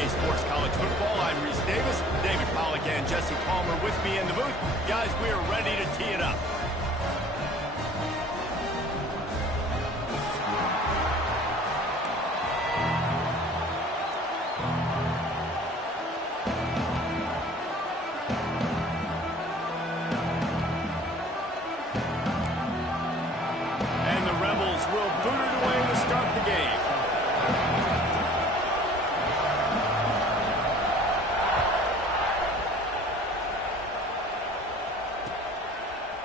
EA Sports College Football. I'm Reese Davis, David Pollack, and Jesse Palmer with me in the booth. Guys, we are ready to tee it up. And the Rebels will boot it away to start the game.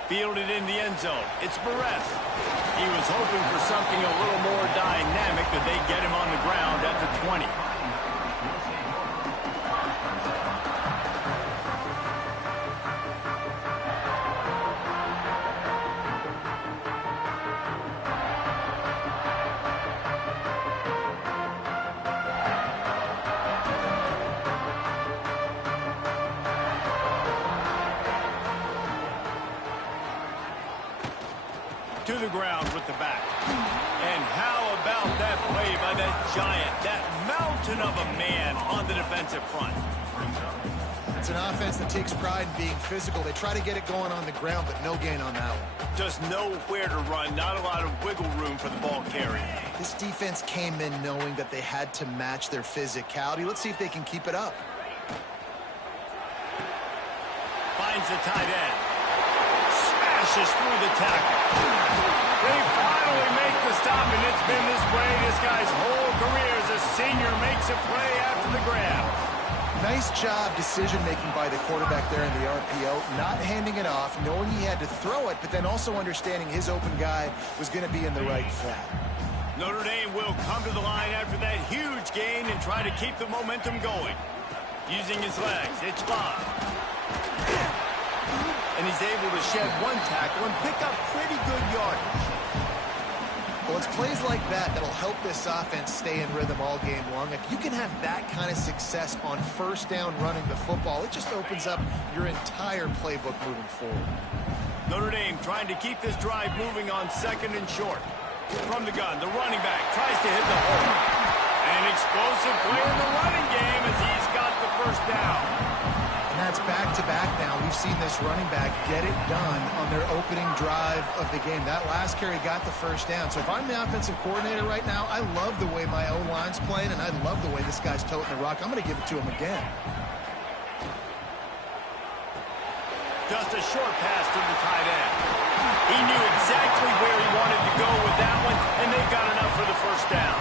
Fielded in the end zone. It's Barres. He was hoping for something a little more dynamic, but they get him on the ground at the 20. To the ground with the back. And how about that play by that giant, that mountain of a man on the defensive front? It's an offense that takes pride in being physical. They try to get it going on the ground, but no gain on that one. Just nowhere to run, not a lot of wiggle room for the ball carrier. This defense came in knowing that they had to match their physicality. Let's see if they can keep it up. Finds the tight end. Smashes through the tackle. They finally make the stop, and it's been this way this guy's whole career as a senior makes a play after the grab. Nice job decision-making by the quarterback there in the RPO, not handing it off, knowing he had to throw it, but then also understanding his open guy was going to be in the right flat. Notre Dame will come to the line after that huge gain and try to keep the momentum going. Using his legs, it's Bob. And he's able to shed one tackle and pick up pretty good yardage. Well, it's plays like that that'll help this offense stay in rhythm all game long. If you can have that kind of success on first down running the football, it just opens up your entire playbook moving forward. Notre Dame trying to keep this drive moving on second and short. From the gun, the running back tries to hit the hole. An explosive play in the running game as he's got the first down. And that's back-to-back now. We've seen this running back get it done on their opening drive of the game. That last carry got the first down. So if I'm the offensive coordinator right now, I love the way my O-line's playing, and I love the way this guy's toting the rock. I'm going to give it to him again. Just a short pass to the tight end. He knew exactly where he wanted to go with that one, and they got enough for the first down.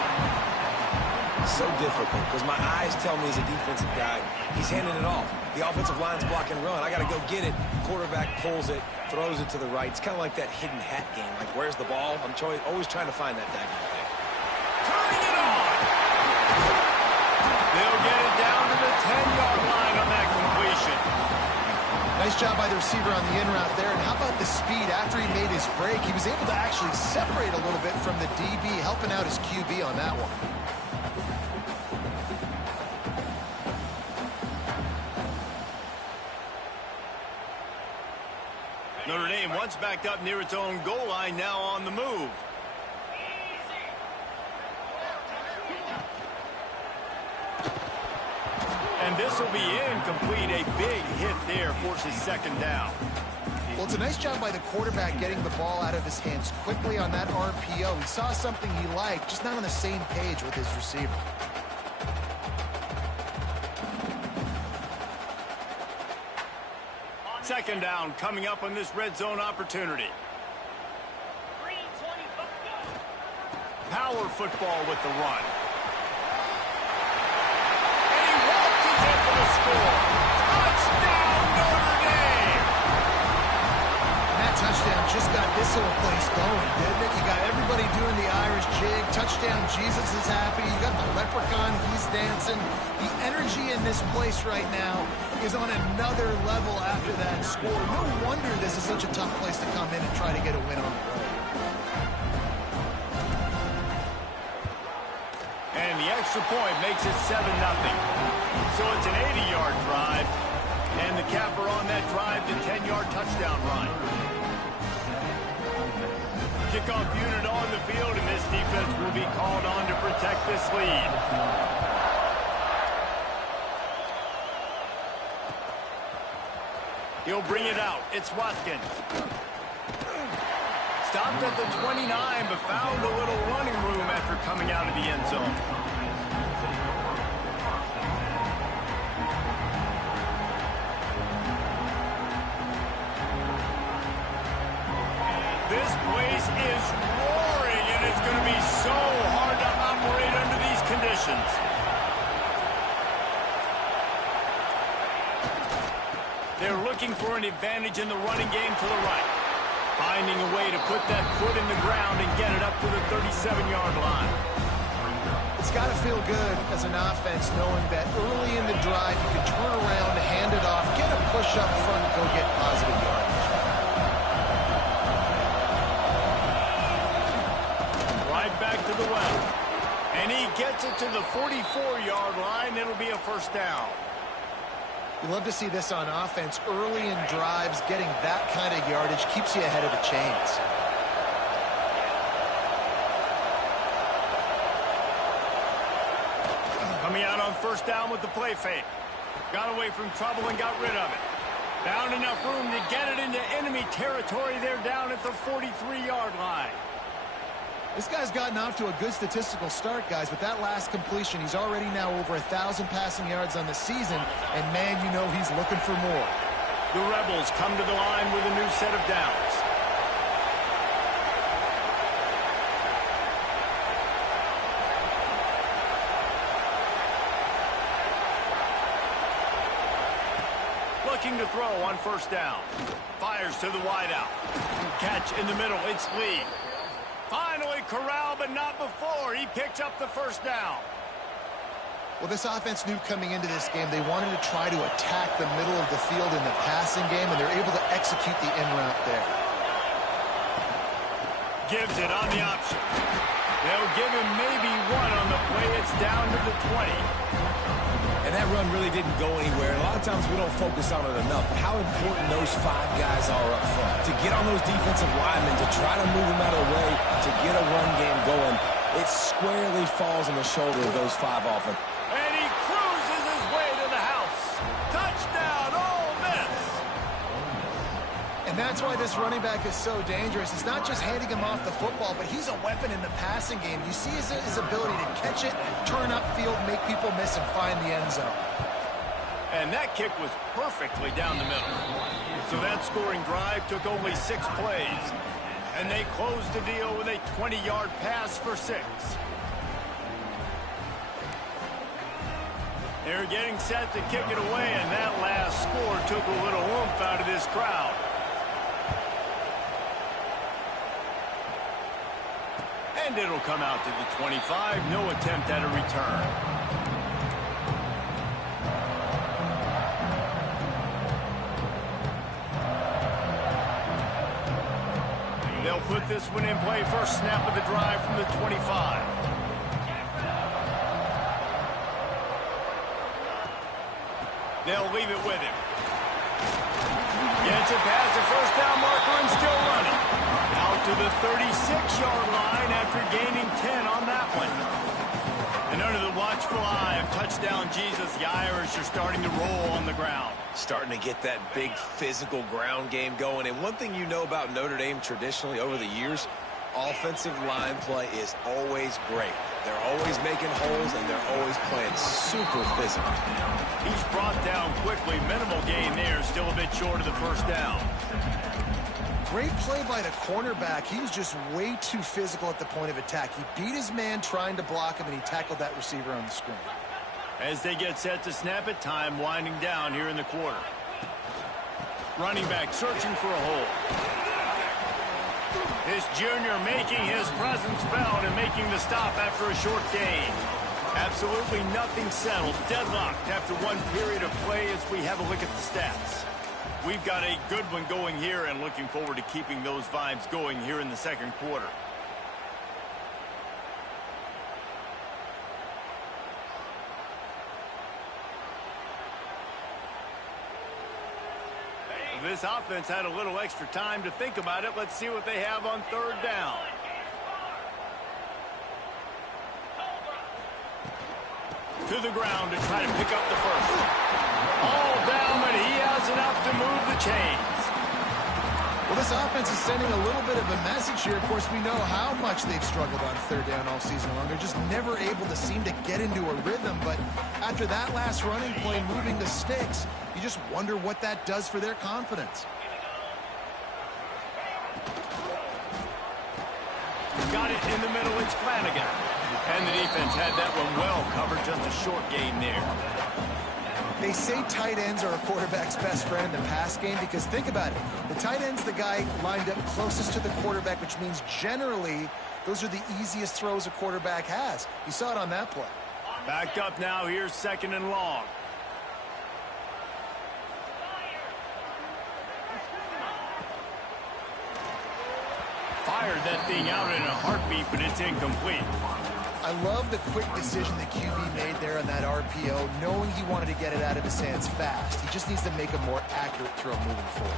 So difficult because my eyes tell me as a defensive guy, he's handing it off. The offensive line's block and run. I got to go get it. Quarterback pulls it, throws it to the right. It's kind of like that hidden hat game. Like, where's the ball? I'm always trying to find that daggone thing. Turning it on. They'll get it down to the 10-yard line on that completion. Nice job by the receiver on the in route there. And how about the speed after he made his break? He was able to actually separate a little bit from the DB, helping out his QB on that one. Notre Dame once backed up near its own goal line, now on the move. And this will be incomplete. A big hit there forces second down. Well, it's a nice job by the quarterback getting the ball out of his hands quickly on that RPO. He saw something he liked, just not on the same page with his receiver. Second down coming up on this red zone opportunity. Power football with the run. And he waltzes in for the score. Touchdown, Notre Dame! And that touchdown just got this little place going, didn't it? You got everybody doing the Irish jig. Touchdown, Jesus is happy. You got the leprechaun, he's dancing. The energy in this place right now is on another level after that score. No wonder this is such a tough place to come in and try to get a win on the road. And the extra point makes it 7-0. So it's an 80-yard drive. And the capper on that drive, the 10-yard touchdown run. Kickoff unit on the field, and this defense will be called on to protect this lead. He'll bring it out. It's Watkins. Stopped at the 29, but found a little running room after coming out of the end zone. This place is roaring, and it's going to be so hard to operate under these conditions. They're looking for an advantage in the running game to the right. Finding a way to put that foot in the ground and get it up to the 37-yard line. It's got to feel good as an offense knowing that early in the drive you can turn around, hand it off, get a push up front, and go get positive yardage. Right back to the well. And he gets it to the 44-yard line. It'll be a first down. You love to see this on offense. Early in drives, getting that kind of yardage keeps you ahead of the chains. Coming out on first down with the play fake. Got away from trouble and got rid of it. Found enough room to get it into enemy territory. They're down at the 43-yard line. This guy's gotten off to a good statistical start, guys. With that last completion, he's already now over 1,000 passing yards on the season, and man, you know he's looking for more. The Rebels come to the line with a new set of downs. Looking to throw on first down. Fires to the wideout. Catch in the middle. It's Lee. Finally corralled, but not before. He picks up the first down. Well, this offense knew coming into this game they wanted to try to attack the middle of the field in the passing game, and they're able to execute the in route there. Gives it on the option. They'll give him maybe one on the play. It's down to the 20. And that run really didn't go anywhere. A lot of times we don't focus on it enough. How important those 5 guys are up front. To get on those defensive linemen, to try to move them out of the way, to get a run game going, it squarely falls on the shoulder of those 5 offense. And he cruises his way to the house. Touchdown, Ole Miss. And that's why this running back is so dangerous. It's not just handing him off the football, but he's a weapon in the passing game. You see his ability to catch it, turn upfield, make people miss, and find the end zone. And that kick was perfectly down the middle. So that scoring drive took only 6 plays. And they closed the deal with a 20-yard pass for 6. They're getting set to kick it away, and that last score took a little oomph out of this crowd. And it'll come out to the 25. No attempt at a return. They'll put this one in play. First snap of the drive from the 25. They'll leave it with him. Gets it past the first down marker and still running. Out to the 36-yard line after gaining 10 on that one. And under the watchful eye of touchdown Jesus, the Irish are starting to roll on the ground. Starting to get that big physical ground game going. And one thing you know about Notre Dame traditionally over the years, offensive line play is always great. They're always making holes, and they're always playing super physical. He's brought down quickly. Minimal gain there. Still a bit short of the first down. Great play by the cornerback. He was just way too physical at the point of attack. He beat his man trying to block him, and he tackled that receiver on the screen. As they get set to snap it, time winding down here in the quarter. Running back searching for a hole. This junior making his presence felt and making the stop after a short gain. Absolutely nothing settled. Deadlocked after one period of play as we have a look at the stats. We've got a good one going here and looking forward to keeping those vibes going here in the second quarter. This offense had a little extra time to think about it. Let's see what they have on third down. To the ground to try to pick up the first. All down, but he has enough to move the chains. Well, this offense is sending a little bit of a message here. Of course, we know how much they've struggled on third down all season long. They're just never able to seem to get into a rhythm. But after that last running play, moving the sticks, you just wonder what that does for their confidence. Got it in the middle. It's Flanagan. And the defense had that one well covered. Just a short gain there. They say tight ends are a quarterback's best friend in the pass game because think about it. The tight end's the guy lined up closest to the quarterback, which means generally those are the easiest throws a quarterback has. You saw it on that play. Backed up now. Here's 2nd and long. Fired that thing out in a heartbeat, but it's incomplete. I love the quick decision the QB made there on that RPO, knowing he wanted to get it out of his hands fast. He just needs to make a more accurate throw moving forward.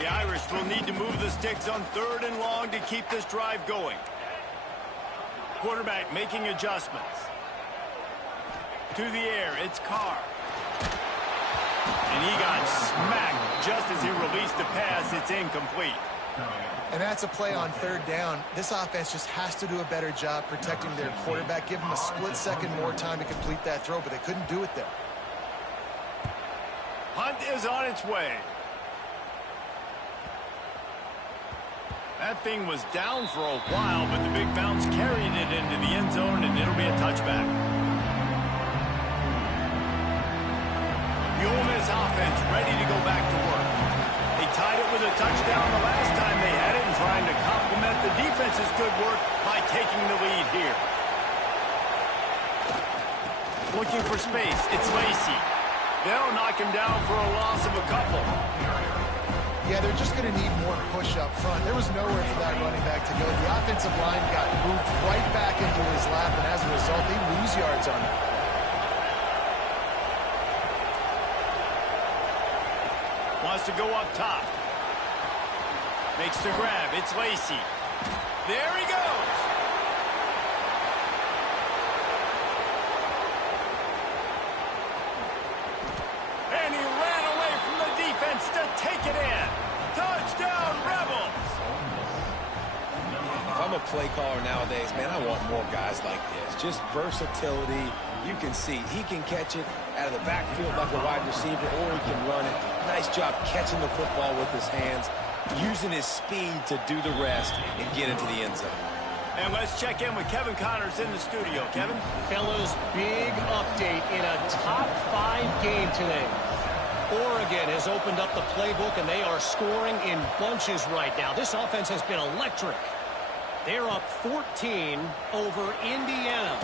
The Irish will need to move the sticks on 3rd and long to keep this drive going. Quarterback making adjustments. To the air, it's Carr. And he got smacked just as he released the pass. It's incomplete. And that's a play on 3rd down. This offense just has to do a better job protecting their quarterback. Give him a split second more time to complete that throw, but they couldn't do it there. Hunt is on its way. That thing was down for a while, but the big bounce carried it into the end zone, and it'll be a touchback. The Ole Miss offense ready to go back to work. They tied it with a touchdown the last time they had it and trying to complement the defense's good work by taking the lead here. Looking for space. It's Lacey. They'll knock him down for a loss of a couple. Yeah, they're just going to need more push up front. There was nowhere for that running back to go. The offensive line got moved right back into his lap, and as a result, they lose yards on that. Wants to go up top. Makes the grab. It's Lacey. There he goes. And he ran away from the defense to take it in. Touchdown, Rebels. If I'm a play caller nowadays, man, I want more guys like this. Just versatility. You can see he can catch it out of the backfield like a wide receiver, or he can run it. Nice job catching the football with his hands, using his speed to do the rest and get into the end zone. And let's check in with Kevin Connors in the studio. Kevin? Fellas, big update in a top 5 game today. Oregon has opened up the playbook, and they are scoring in bunches right now. This offense has been electric. They're up 14 over Indiana.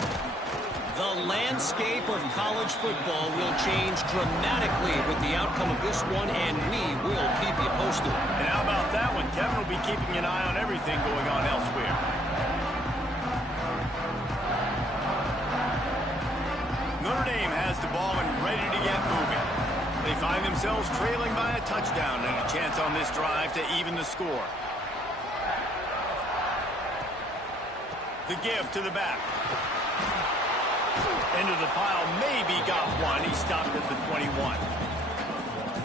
The landscape of college football will change dramatically with the outcome of this one, and we will keep you posted. And how about that one? Kevin will be keeping an eye on everything going on elsewhere. Notre Dame has the ball and ready to get moving. They find themselves trailing by a touchdown and a chance on this drive to even the score. The give to the back. Into the pile, maybe got one. He stopped at the 21.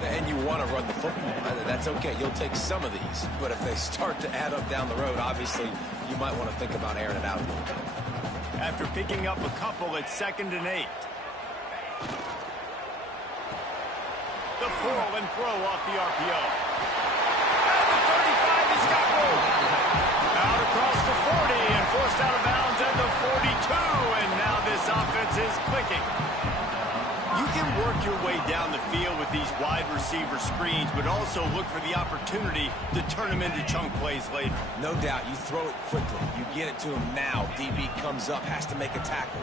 And you want to run the football. That's okay. You'll take some of these. But if they start to add up down the road, obviously, you might want to think about airing it out a little bit. After picking up a couple, it's 2nd and 8. The pull and throw off the RPO. At the 35, he's got room. Out across the 40 and forced out of bounds at the 42. And now this offense is clicking. You can work your way down the field with these wide receiver screens, but also look for the opportunity to turn them into chunk plays later. No doubt. You throw it quickly. You get it to him now. DB comes up, has to make a tackle.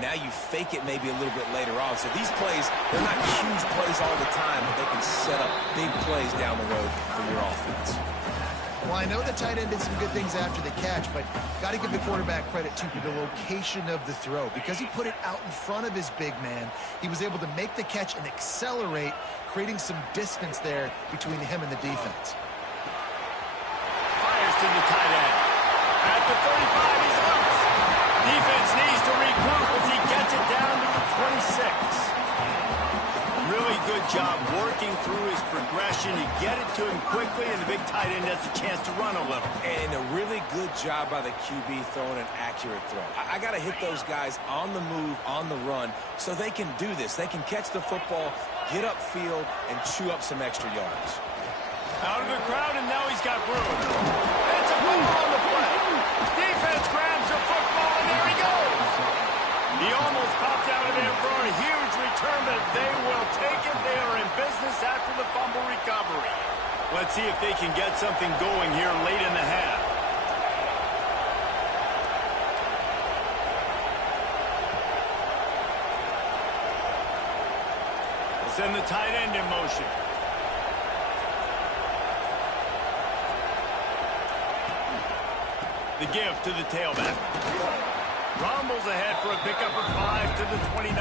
Now you fake it maybe a little bit later on. So these plays, they're not huge plays all the time, but they can set up big plays down the road for your offense. Well, I know the tight end did some good things after the catch, but got to give the quarterback credit, too, for the location of the throw. Because he put it out in front of his big man, he was able to make the catch and accelerate, creating some distance there between him and the defense. Fires to the tight end. At the 35, he's loose. Defense needs to regroup as he gets it down to the 26. Really good job working through his progression. You get it to him quickly, and the big tight end has a chance to run a little. And a really good job by the QB throwing an accurate throw. I got to hit those guys on the move, on the run, so they can do this. They can catch the football, get upfield, and chew up some extra yards. Out of the crowd, and now he's got room. It's a football on the play. Defense grabs the football, and there he goes. He almost popped out of there for a huge return, but they will take it. They are in business after the fumble recovery. Let's see if they can get something going here late in the half. We'll send the tight end in motion. The give to the tailback. Rumbles ahead for a pickup of 5 to the 29.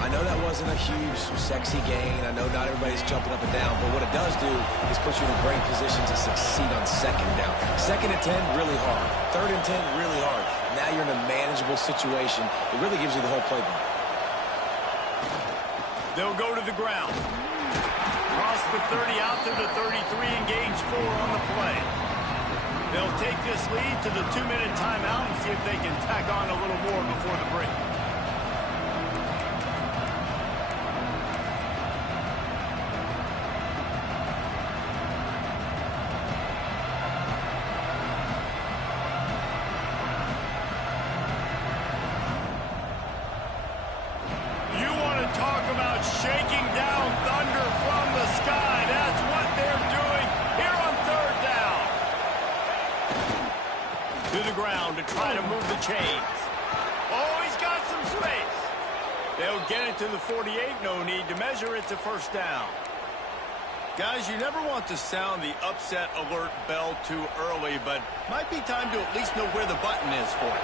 I know that wasn't a huge, sexy gain. I know not everybody's jumping up and down, but what it does do is put you in a great position to succeed on second down. Second and 10, really hard. Third and 10, really hard. Now you're in a manageable situation. It really gives you the whole playbook. They'll go to the ground. Cross the 30 out to the 33 and gains 4 on the play. They'll take this lead to the 2-minute timeout and see if they can tack on a little more before the break. You want to talk about shaking down thunder from the sky. That's what they're doing here on third down. To the ground to try to move the chains. Oh, he's got some space. They'll get it to the 48. No need to measure it to first down. Guys, you never want to sound the upset alert bell too early, but might be time to at least know where the button is for it.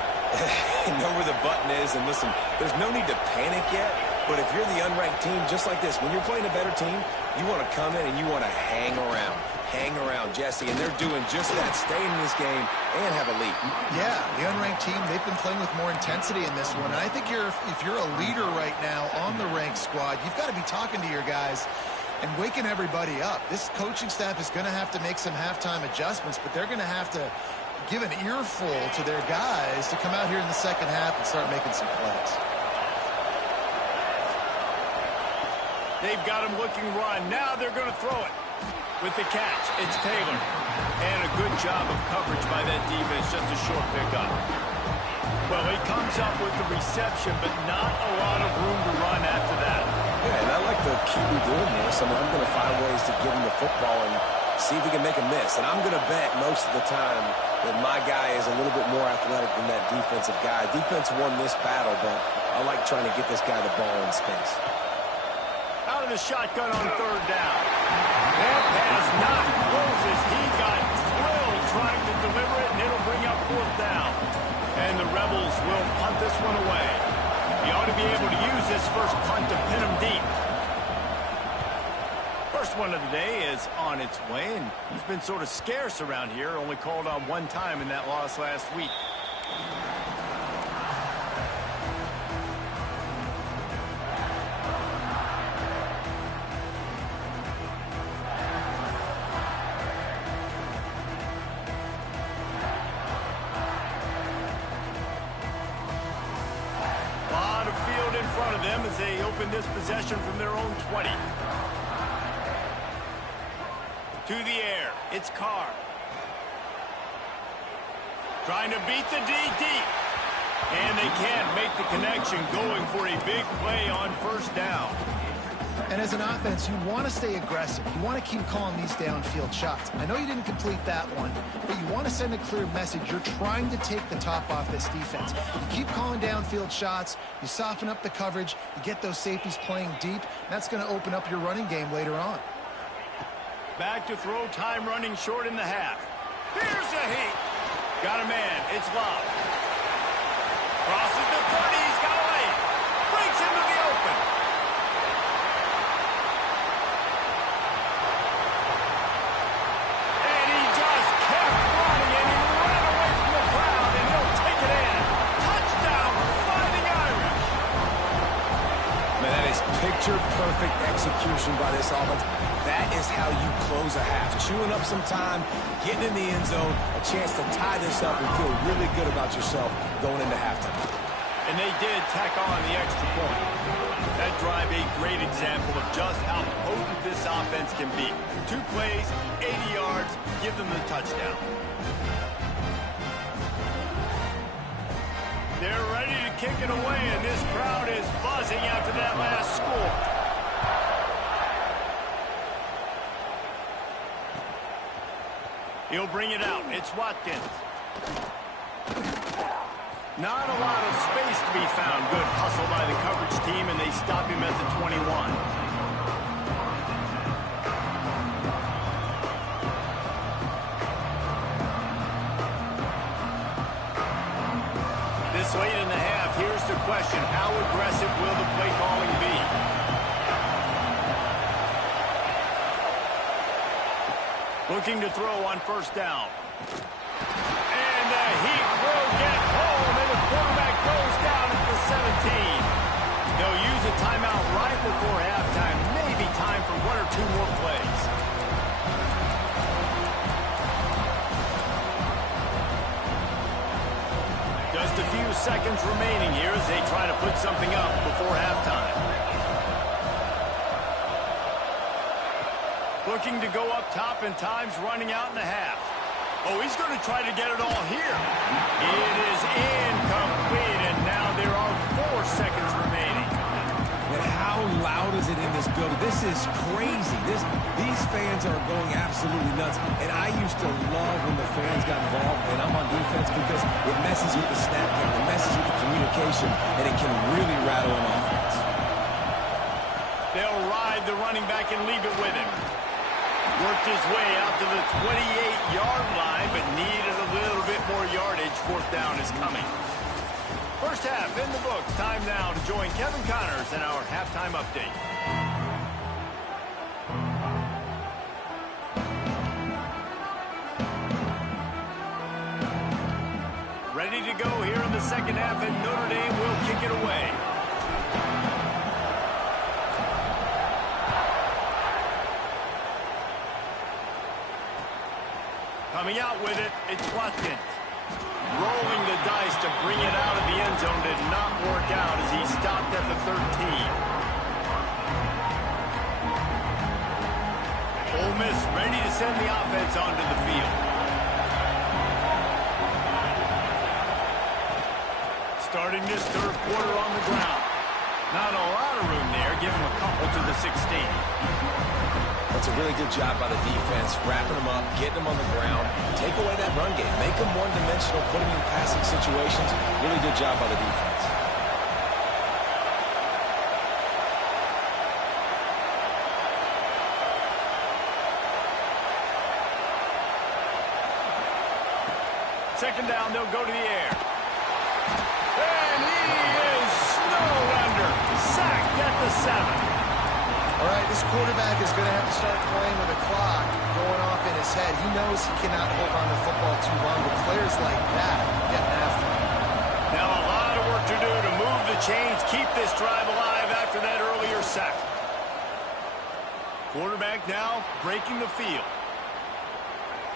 Know where the button is, and listen, there's no need to panic yet, but if you're the unranked team, just like this, when you're playing a better team, you want to come in and you want to hang around. Hang around, Jesse, and they're doing just that, staying in this game and have a lead. Yeah, the unranked team, they've been playing with more intensity in this one. And I think if you're a leader right now on the ranked squad, you've got to be talking to your guys and waking everybody up. This coaching staff is going to have to make some halftime adjustments, but they're going to have to give an earful to their guys to come out here in the second half and start making some plays. They've got him looking run. Now they're going to throw it. With the catch, it's Taylor. And a good job of coverage by that defense, just a short pickup. Well, he comes up with the reception, but not a lot of room to run after that. Yeah, and I like the QB doing this. I mean, I'm going to find ways to give him the football and see if he can make a miss. And I'm going to bet most of the time that my guy is a little bit more athletic than that defensive guy. Defense won this battle, but I like trying to get this guy the ball in space. Out of the shotgun on third down. That pass not closes. He got thrilled trying to deliver it, and it'll bring up fourth down. And the Rebels will punt this one away. He ought to be able to use this first punt to pin him deep. First one of the day is on its way, and he's been sort of scarce around here, only called on one time in that loss last week. As they open this possession from their own 20. To the air, it's Carr. Trying to beat the D deep. And they can't make the connection, going for a big play on first down. And as an offense, you want to stay aggressive. You want to keep calling these downfield shots. I know you didn't complete that one, but you want to send a clear message. You're trying to take the top off this defense. You keep calling downfield shots. You soften up the coverage. You get those safeties playing deep. That's going to open up your running game later on. Back to throw, time running short in the half. Here's a heat. Got a man. It's Love. Crosses the 30. He's got a lane. Breaks into the open. And he just kept running, and he ran away from the crowd, and he'll take it in. Picture-perfect execution by this offense. That is how you close a half. Chewing up some time, getting in the end zone, a chance to tie this up and feel really good about yourself going into halftime. And they did tack on the extra point. That drive, a great example of just how potent this offense can be. 2 plays, 80 yards, give them the touchdown. They're ready to kick it away, and this crowd is buzzing after that last score. He'll bring it out. It's Watkins. Not a lot of space to be found. Good hustle by the coverage team, and they stop him at the 21. This late in the half, here's the question. How aggressive will the play calling be? Looking to throw on first down. And the heat will get home, and the quarterback goes down at the 17. They'll use a timeout right before halftime. Maybe time for 1 or 2 more plays. Just a few seconds remaining here as they try to put something up before halftime. Looking to go up top, and time's running out in the half. Oh, he's going to try to get it all here. It is incomplete, and now there are 4 seconds remaining. And how loud is it in this building? This is crazy. These fans are going absolutely nuts. And I used to love when the fans got involved, and I'm on defense, because it messes with the snap game, it messes with the communication, and it can really rattle an offense. They'll ride the running back and leave it with him. Worked his way out to the 28-yard line, but needed a little bit more yardage. 4th down is coming. First half in the books. Time now to join Kevin Connors in our halftime update. Ready to go here in the second half, and Notre Dame will kick it away. Coming out with it, it's Watkins. Rolling the dice to bring it out of the end zone did not work out as he stopped at the 13. Ole Miss ready to send the offense onto the field. Starting this 3rd quarter on the ground. Not a lot of room there. Give him a couple to the 16. That's a really good job by the defense, wrapping them up, getting them on the ground. Take away that run game. Make them one-dimensional, put them in passing situations. Really good job by the defense. Second down, they'll go to the air. And he is snowed under. Sacked at the 7. All right, this quarterback is going to have to start playing with a clock going off in his head. He knows he cannot hold on to the football too long, but players like that getting after him. Now a lot of work to do to move the chains, keep this drive alive after that earlier sack. Quarterback now breaking the field.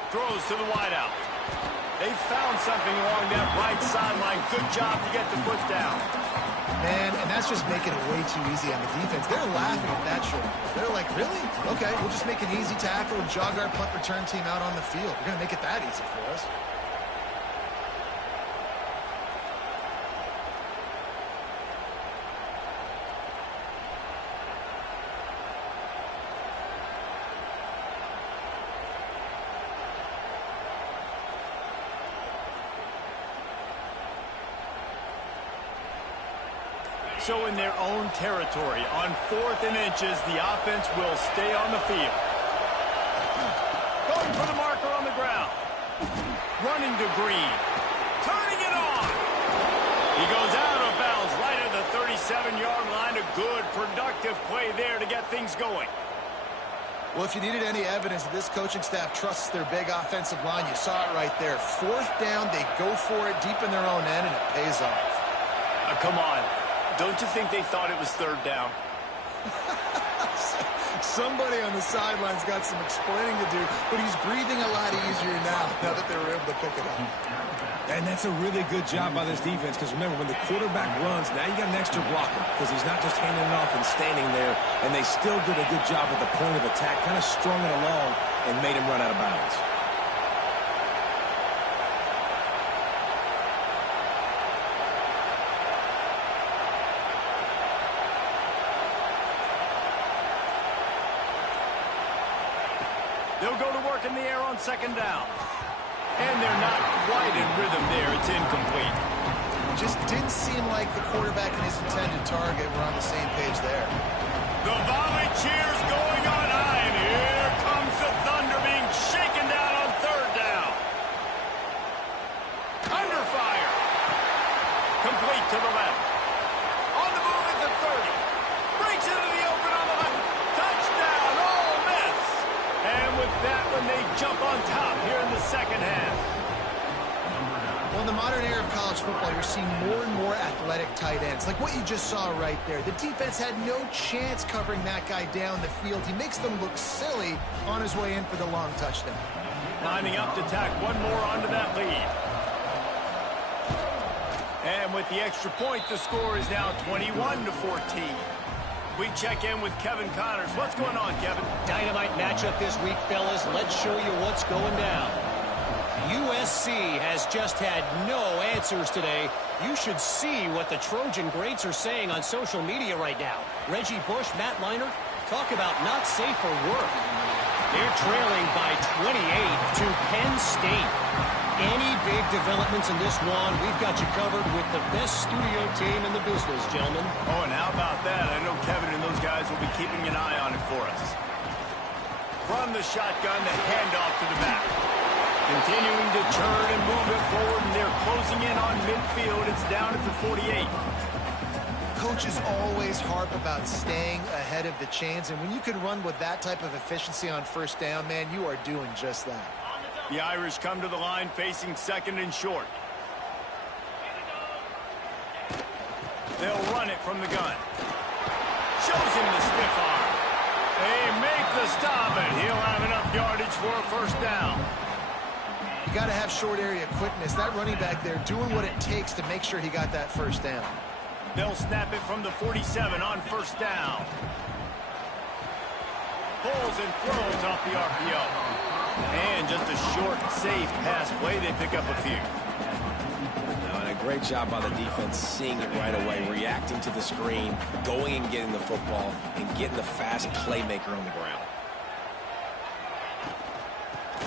Throws to the wideout. They found something along that right sideline. Good job to get the foot down. Man, and that's just making it way too easy on the defense. They're laughing at that short. They're like, really? Okay, we'll just make an easy tackle and jog our punt return team out on the field. We're going to make it that easy for us. So in their own territory, on 4th and inches, the offense will stay on the field. Going for the marker on the ground. Running to Green. Turning it on. He goes out of bounds right at the 37-yard line. A good, productive play there to get things going. Well, if you needed any evidence that this coaching staff trusts their big offensive line, you saw it right there. 4th down, they go for it deep in their own end, and it pays off. Come on. Don't you think they thought it was 3rd down? Somebody on the sidelines got some explaining to do, but he's breathing a lot easier now that they were able to pick it up. And that's a really good job by this defense, because remember, when the quarterback runs, now you got an extra blocker, because he's not just handing it off and standing there, and they still did a good job at the point of attack, kind of strung it along and made him run out of bounds. They'll go to work in the air on second down. And they're not quite in rhythm there. It's incomplete. Just didn't seem like the quarterback and his intended target were on the same page there. The volley cheers going on high, and here comes the Thunder being shaken down on third down. Under fire. Complete to the left. On the move at the 30. Breaks into the open on the left. Touchdown, Ole Miss. And with that one, they jump on top here in the second half. Well, in the modern era of college football, you're seeing more and more athletic tight ends, like what you just saw right there. The defense had no chance covering that guy down the field. He makes them look silly on his way in for the long touchdown. Lining up to tack one more onto that lead. And with the extra point, the score is now 21-14. We check in with Kevin Connors. What's going on, Kevin? Dynamite matchup this week, fellas. Let's show you what's going down. USC has just had no answers today. You should see what the Trojan greats are saying on social media right now. Reggie Bush, Matt Leinart, talk about not safe for work. They're trailing by 28 to Penn State. Any big developments in this one, we've got you covered with the best studio team in the business, gentlemen. Oh, and how about that? I know Kevin and those guys will be keeping an eye on it for us. From the shotgun, the handoff to the back. Continuing to turn and move it forward, and they're closing in on midfield. It's down at the 48. Coaches always harp about staying ahead of the chains, and when you can run with that type of efficiency on first down, man, you are doing just that. The Irish come to the line facing second and short. They'll run it from the gun. Shows him the stiff arm. They make the stop, and he'll have enough yardage for a first down. You got to have short area quickness. That running back there doing what it takes to make sure he got that first down. They'll snap it from the 47 on first down. Pulls and throws off the RPO. And just a short, safe pass play. They pick up a few. And a great job by the defense seeing it right away, reacting to the screen, going and getting the football, and getting the fast playmaker on the ground.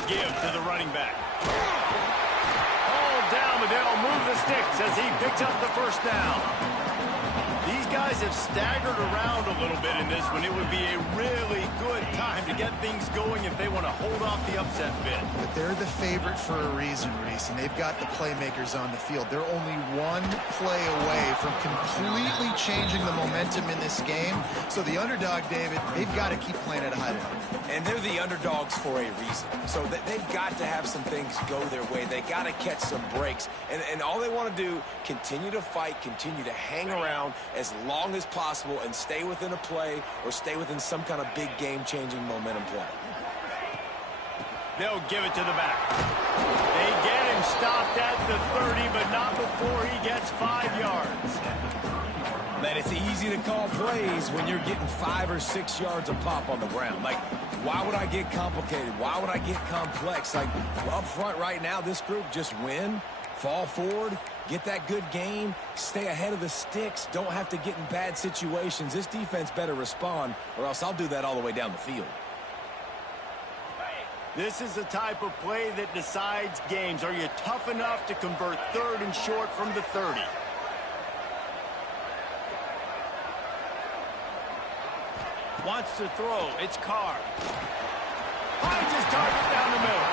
Give to the running back. All down, but they'll move the sticks as he picks up the first down. These guys have staggered around a little bit in this one. It would be a really good time to get things going if they want to hold off the upset bid. But they're the favorite for a reason, Reese, and they've got the playmakers on the field. They're only one play away from completely changing the momentum in this game. So the underdog, David, they've got to keep playing at a high level. And they're the underdogs for a reason. So they've got to have some things go their way. They got to catch some breaks. And all they want to do, continue to fight, continue to hang around as long as possible and stay within a play or stay within some kind of big game-changing momentum play. They'll give it to the back. They get him stopped at the 30, but not before he gets 5 yards. Man, it's easy to call plays when you're getting 5 or 6 yards a pop on the ground. Like, why would I get complicated? Why would I get complex? Like, up front right now, this group just win, fall forward, get that good gain, stay ahead of the sticks, don't have to get in bad situations. This defense better respond, or else I'll do that all the way down the field. This is the type of play that decides games. Are you tough enough to convert third and short from the 30? Wants to throw. It's Carr. Finds his target down the middle.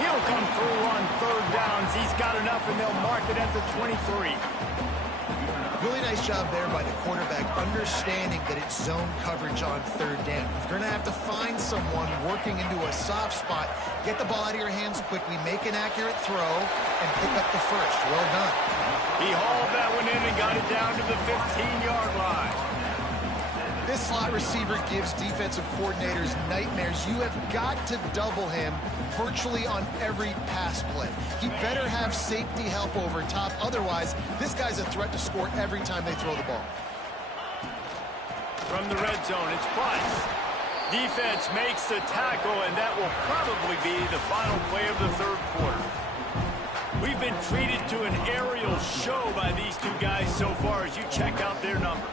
He'll come through on third downs. He's got enough, and they'll mark it at the 23. Really nice job there by the quarterback, understanding that it's zone coverage on third down. If you're going to have to find someone working into a soft spot, get the ball out of your hands quickly, make an accurate throw, and pick up the first. Well done. He hauled that one in and got it down to the 15-yard line. This slot receiver gives defensive coordinators nightmares. You have got to double him virtually on every pass play. He better have safety help over top. Otherwise, this guy's a threat to score every time they throw the ball. From the red zone, it's Price. Defense makes the tackle, and that will probably be the final play of the third quarter. We've been treated to an aerial show by these two guys so far as you check out their numbers.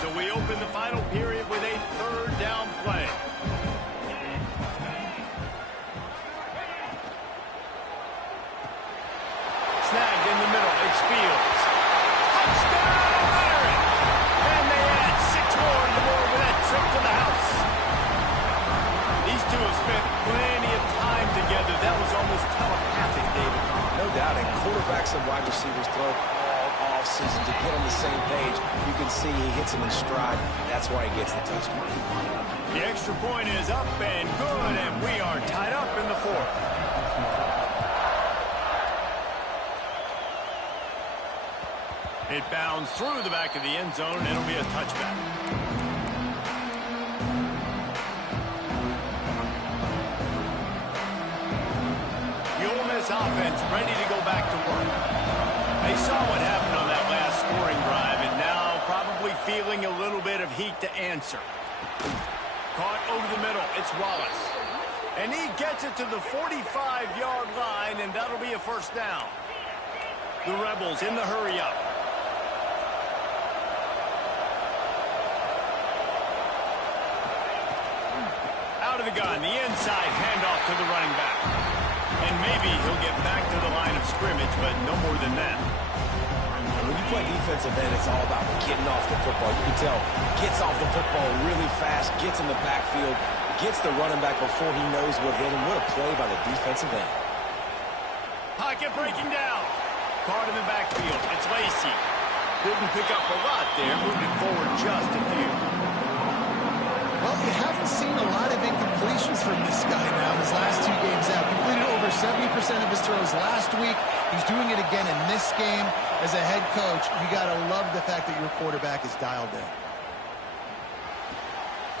So we open the final period with a third down play. Snagged in the middle. It's Fields. Touchdown, Larry! And they add 6 more on the board with that trip to the house. These two have spent plenty of time together. That was almost telepathic, David. No doubt, and quarterbacks and wide receivers throw all off-season to get on the same page. You can see he hits them in stride. That's why he gets the touchdown. The extra point is up and good, and we are tied up in the fourth. It bounds through the back of the end zone, and it'll be a touchback. The Ole Miss offense ready to go back to work. They saw what happened on that last scoring drive, and now probably feeling a little bit of heat to answer. Caught over the middle. It's Wallace. And he gets it to the 45-yard line, and that'll be a first down. The Rebels in the hurry-up. Out of the gun, the inside handoff to the running back. And maybe he'll get back to the line of scrimmage, but no more than that. When you play defensive end, it's all about getting off the football. You can tell, gets off the football really fast, gets in the backfield, gets the running back before he knows what hit him. What a play by the defensive end. Pocket breaking down. Caught in the backfield. It's Lacey. Didn't pick up a lot there, moving forward just a few. Well, you haven't seen a lot of incompletions from this guy now his last 2 games out. Completed over 70% of his throws last week. He's doing it again in this game. As a head coach, you got to love the fact that your quarterback is dialed in.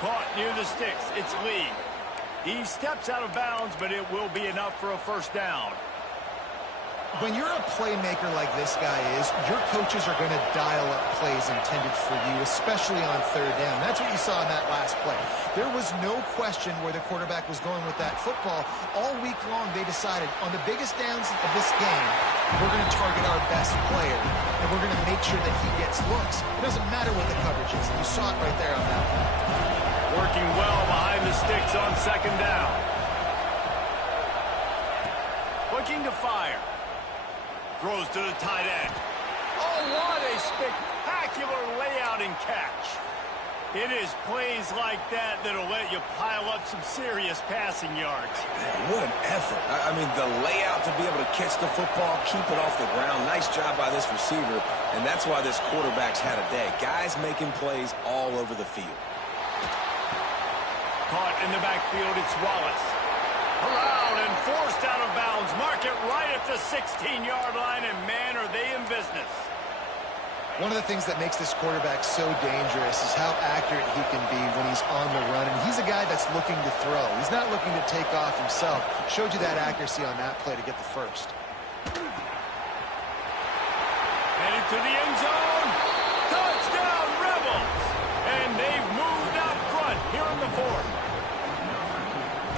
Caught near the sticks. It's Lee. He steps out of bounds, but it will be enough for a first down. When you're a playmaker like this guy is, your coaches are going to dial up plays intended for you, especially on third down. That's what you saw in that last play. There was no question where the quarterback was going with that football. All week long, they decided on the biggest downs of this game, we're going to target our best player, and we're going to make sure that he gets looks. It doesn't matter what the coverage is, and you saw it right there on that one. Working well behind the sticks on second down. Looking to fire. Throws to the tight end. Oh, what a spectacular layout and catch. It is plays like that that'll let you pile up some serious passing yards. Man, what an effort. I mean, the layout to be able to catch the football, keep it off the ground. Nice job by this receiver, and that's why this quarterback's had a day. Guys making plays all over the field. Caught in the backfield, it's Wallace. Allowed and forced out of bounds. Mark it right at the 16-yard line, and man, are they in business. One of the things that makes this quarterback so dangerous is how accurate he can be when he's on the run. And he's a guy that's looking to throw. He's not looking to take off himself. Showed you that accuracy on that play to get the first. Headed to the end zone. Touchdown, Rebels. And they've moved out front here in the fourth.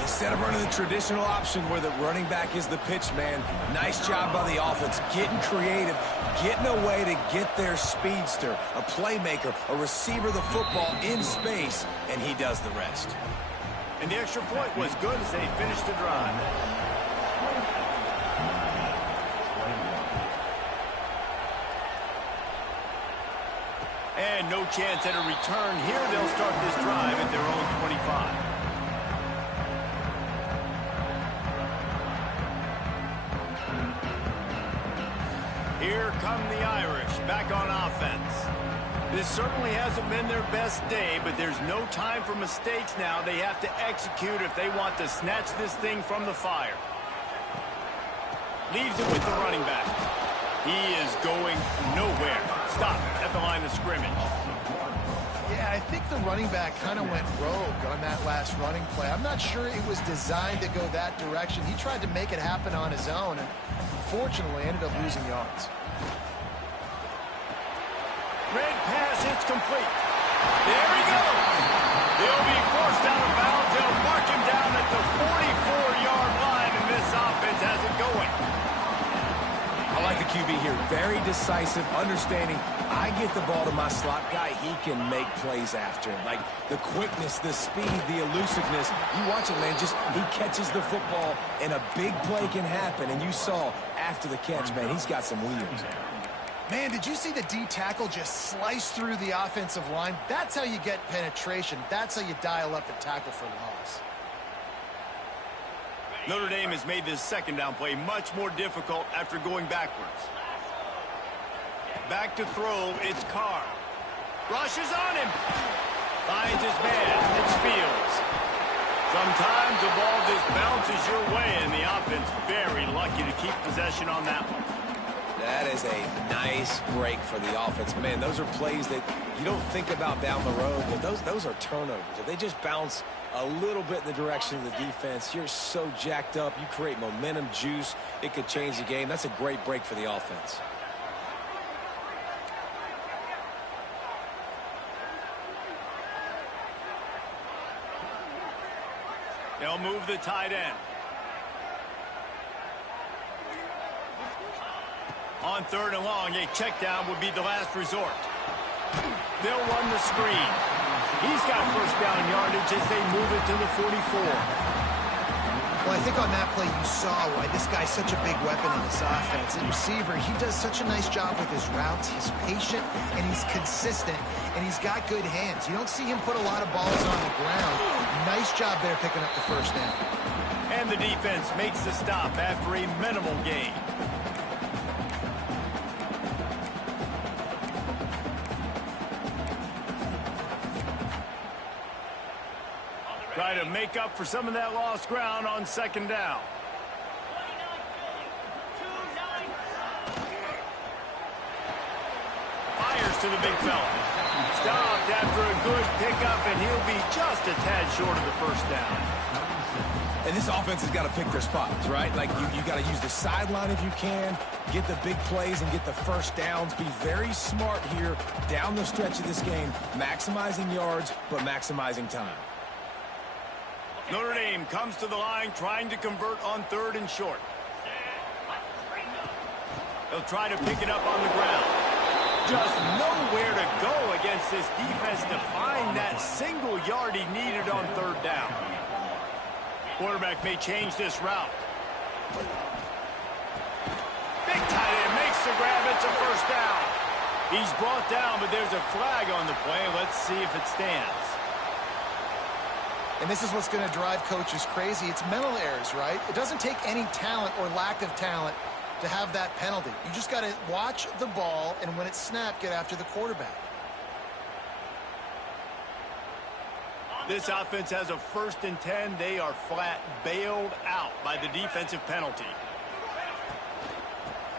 Instead of running the traditional option where the running back is the pitch man, nice job by the offense, getting creative, getting a way to get their speedster, a playmaker, a receiver the football in space, and he does the rest. And the extra point was good as they finished the drive. And no chance at a return here. They'll start this drive at their own 25. Here come the Irish back on offense. This certainly hasn't been their best day, but there's no time for mistakes now. They have to execute if they want to snatch this thing from the fire. Leaves it with the running back. He is going nowhere. Stop at the line of scrimmage. Yeah, I think the running back kind of went rogue on that last running play. I'm not sure it was designed to go that direction. He tried to make it happen on his own, and unfortunately ended up losing yards. Red pass, it's complete. There he goes. They'll be forced out of bounds. They'll mark him down at the 44-yard line, and this offense has it going. I like the QB here. Very decisive, understanding I get the ball to my slot guy, he can make plays after him. Like the quickness, the speed, the elusiveness. You watch it, man, just he catches the football and a big play can happen. And you saw after the catch, man, he's got some wheels. Man, did you see the D tackle just slice through the offensive line? That's how you get penetration. That's how you dial up the tackle for loss. Notre Dame has made this second down play much more difficult after going backwards. Back to throw, it's Carr. Rushes on him. Finds his man, it's Fields. Sometimes the ball just bounces your way, and the offense very lucky to keep possession on that one. That is a nice break for the offense. Man, those are plays that you don't think about down the road, but those are turnovers. If they just bounce a little bit in the direction of the defense, you're so jacked up. You create momentum, juice. It could change the game. That's a great break for the offense. They'll move the tight end. On third and long, a check down would be the last resort. They'll run the screen. He's got first down yardage as they move it to the 44. Well, I think on that play you saw why this guy's such a big weapon in this offense. The receiver, he does such a nice job with his routes. He's patient, and he's consistent, and he's got good hands. You don't see him put a lot of balls on the ground. Nice job there picking up the first down. And the defense makes the stop after a minimal gain. Try to make up for some of that lost ground on second down. Fires to the big fella. Stopped after a good pickup, and he'll be just a tad short of the first down. And this offense has got to pick their spots, right? Like you got to use the sideline if you can, get the big plays and get the first downs. Be very smart here down the stretch of this game, maximizing yards, but maximizing time. Notre Dame comes to the line trying to convert on third and short. They'll try to pick it up on the ground. Just nowhere to go against this defense to find that single yard he needed on third down. Quarterback may change this route. Big tight end makes the grab. It's a first down. He's brought down, but there's a flag on the play. Let's see if it stands. And this is what's going to drive coaches crazy. It's mental errors, right? It doesn't take any talent or lack of talent to have that penalty. You just got to watch the ball, and when it's snapped, get after the quarterback. This offense has a 1st and 10. They are flat bailed out by the defensive penalty.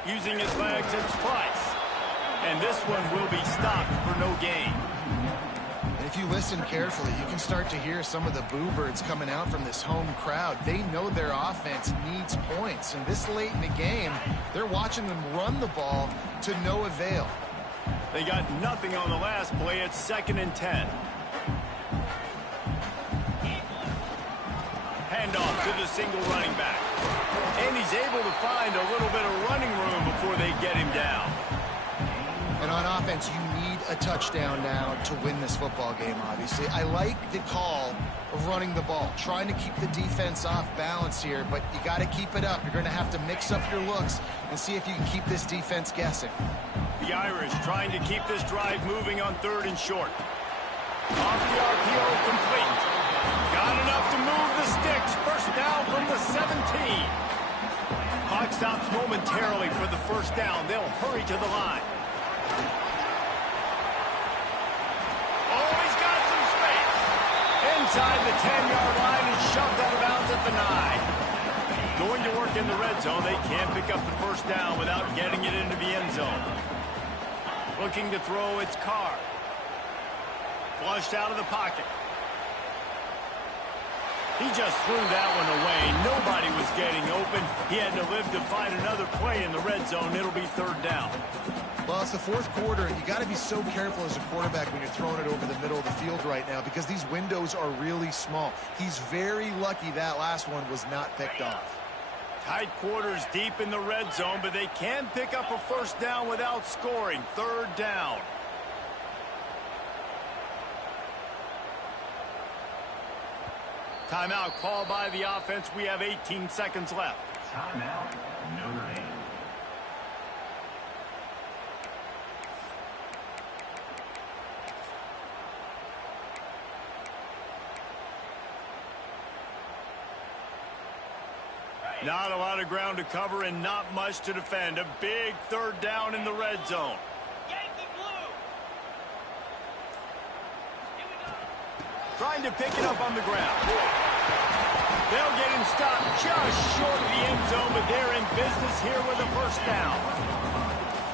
Using his legs, it's Price. And this one will be stopped for no gain. If you listen carefully, you can start to hear some of the boo birds coming out from this home crowd. They know their offense needs points, and this late in the game, they're watching them run the ball to no avail. They got nothing on the last play. It's 2nd and 10. Handoff to the single running back. And he's able to find a little bit of running room before they get him down. And on offense, you need a touchdown now to win this football game, obviously. I like the call of running the ball, trying to keep the defense off balance here, but you got to keep it up. You're going to have to mix up your looks and see if you can keep this defense guessing. The Irish trying to keep this drive moving on 3rd and short. Off the RPO, complete. Got enough to move the sticks. First down from the 17. Clock stops momentarily for the first down. They'll hurry to the line. inside the 10-yard line and shoved out of bounds at the 9. Going to work in the red zone. They can't pick up the first down without getting it into the end zone. Looking to throw, it's Carr. Flushed out of the pocket. He just threw that one away. Nobody was getting open. He had to live to find another play in the red zone. It'll be third down. Well, it's the fourth quarter, and you got to be so careful as a quarterback when you're throwing it over the middle of the field right now because these windows are really small. He's very lucky that last one was not picked off. Tight quarters deep in the red zone, but they can pick up a first down without scoring. Third down. Timeout called by the offense. We have 18 seconds left. Timeout, Notre Dame. Not a lot of ground to cover and not much to defend. A big third down in the red zone. Trying to pick it up on the ground. They'll get him stopped just short of the end zone, but they're in business here with a first down.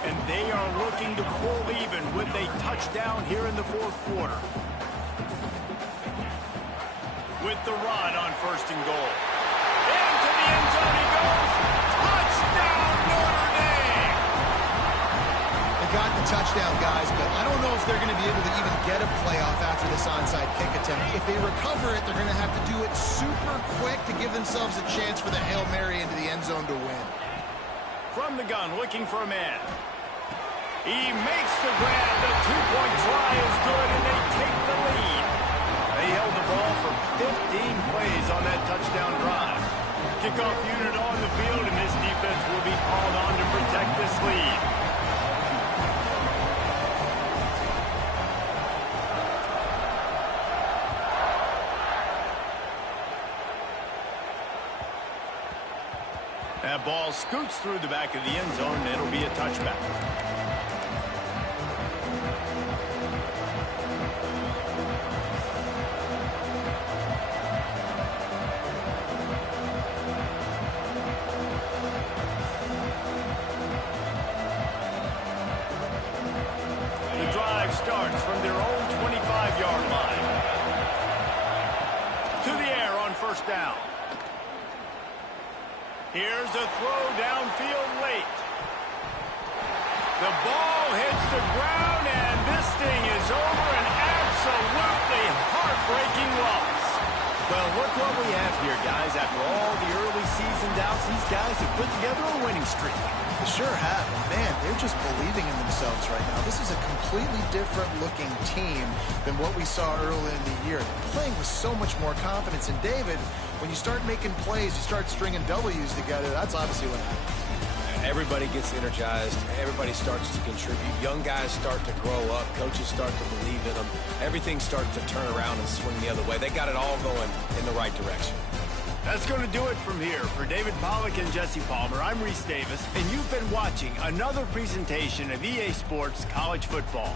And they are looking to pull even with a touchdown here in the fourth quarter. With the run on first and goal. Into the end zone he goes. Touchdown, Notre Dame! They got the touchdown, guys, but I don't know if they're going to be able to even get a playoff after this onside kick attempt. If they recover it, they're going to have to do it super quick to give themselves a chance for the Hail Mary into the end zone to win. From the gun, looking for a man. He makes the grab. The two-point try is good, and they take the lead. They held the ball for 15 plays on that touchdown drive. Kickoff unit on the field, and this defense will be called on to protect this lead. That ball scoots through the back of the end zone, and it'll be a touchback. The drive starts from their own 25-yard line. To the air on first down. Here's a throw downfield late. The ball hits the ground, and this thing is over. An absolutely heartbreaking loss. Well, look what we have here, guys. After all the early season doubts, these guys have put together a winning streak. They sure have. Man, they're just believing in themselves right now. This is a completely different looking team than what we saw early in the year. They're playing with so much more confidence. And David, when you start making plays, you start stringing W's together, that's obviously what happens. Everybody gets energized. Everybody starts to contribute. Young guys start to grow up. Coaches start to believe in them. Everything starts to turn around and swing the other way. They got it all going in the right direction. That's going to do it from here. For David Pollack and Jesse Palmer, I'm Reese Davis, and you've been watching another presentation of EA Sports College Football.